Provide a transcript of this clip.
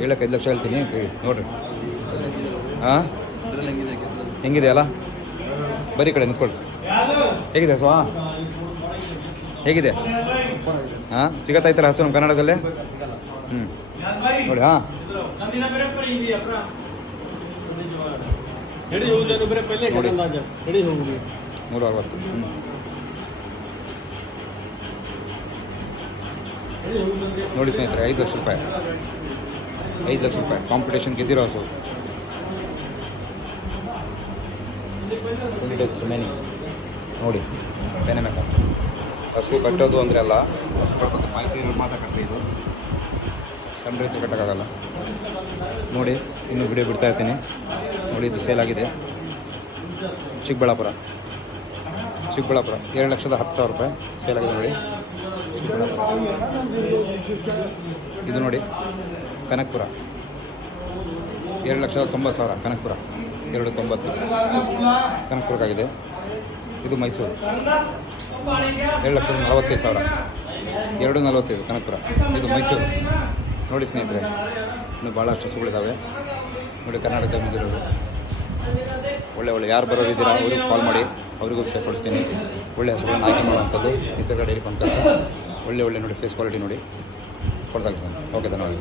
ಹೇಳಕ್ಕೆ ಐದು ಲಕ್ಷ ಹೇಳ್ತೀನಿ ನೋಡ್ರಿ. ಹಾಂ ಹೆಂಗಿದೆ ಅಲ್ಲ? ಬರೀ ಕಡೆ ನಿಂತ್ಕೊಳ್ಳಿ. ಹೇಗಿದೆ ಸ್ವಾ? ಹೇಗಿದೆ? ಹಾಂ ಸಿಗತ್ತೈತಲ್ಲ ಹಸು ನಮ್ಮ ಕನ್ನಡದಲ್ಲೇ? ಹ್ಞೂ ನೋಡಿ ಹಾಂ. ನೂರ ಅರವತ್ತು. ಹ್ಞೂ ನೋಡಿ ಸ್ನೇಹಿತರೆ ಐದು ಲಕ್ಷ ರೂಪಾಯಿ. ಐದು ಲಕ್ಷ ರೂಪಾಯಿ. ಕಾಂಪಿಟೇಷನ್ ಗೆದ್ದಿರೋ ಸೊ ನೋಡಿ ಬೇನೆ ಮೇಕಪ್ ಹಸು ಕಟ್ಟೋದು ಅಂದರೆ ಅಲ್ಲ ಹಸು ಕಟ್ಟೋದು ಮಾಹಿತಿ ಮಾತ್ರ ಕಟ್ಟೆ ಇದು. ಸಣ್ಣ ರೈತರು ಕಟ್ಟೋಕ್ಕಾಗಲ್ಲ. ನೋಡಿ, ಇನ್ನೂ ವಿಡಿಯೋ ಬಿಡ್ತಾ ಇರ್ತೀನಿ. ನೋಡಿ, ಇದು ಸೇಲ್ ಆಗಿದೆ. ಚಿಕ್ಕಬಳ್ಳಾಪುರ. ಚಿಕ್ಕಬಳ್ಳಾಪುರ, ಎರಡು ಲಕ್ಷದ ಹತ್ತು ಸಾವಿರ ರೂಪಾಯಿ ಸೇಲ್ ಆಗಿದೆ ನೋಡಿ. ಇದು ನೋಡಿ ಕನಕಪುರ. ಎರಡು ಲಕ್ಷದ ತೊಂಬತ್ತು ಸಾವಿರ ಕನಕಪುರ. ಎರಡು ತೊಂಬತ್ತು. ಕನಕಪುರಕ್ಕಾಗಿದೆ. ಇದು ಮೈಸೂರು. ಎರಡು ಲಕ್ಷದ ನಲವತ್ತೈದು ಸಾವಿರ. ಎರಡು ನಲವತ್ತೈದು ಕನಕಪುರ. ಇದು ಮೈಸೂರು. ನೋಡಿ ಸ್ನೇಹಿತರೆ, ಇನ್ನು ಭಾಳಷ್ಟು ಹಸುಗಳಿದ್ದಾವೆ ನೋಡಿ ಕರ್ನಾಟಕ ಬಂದಿರೋದು ಒಳ್ಳೆ ಒಳ್ಳೆ ಯಾರು ಬರೋರು ಇದ್ದೀರಾ, ಅವ್ರಿಗೆ ಕಾಲ್ ಮಾಡಿ, ಅವ್ರಿಗೂ ವಿಷಯ ಕೊಡಿಸ್ತೀನಿ. ಒಳ್ಳೆ ಹಸುಗಳನ್ನು ಆಯ್ಕೆ ಮಾಡುವಂಥದ್ದು ನಿಸರ್ಗ ಡೈರಿ ಪಂಪ್ ಒಳ್ಳೆ ಒಳ್ಳೆ ನೋಡಿ ಫೇಸ್ ಕ್ವಾಲಿಟಿ ನೋಡಿ. ಕೊಡ್ತಾ ಓಕೆ ಧನ್ಯವಾದ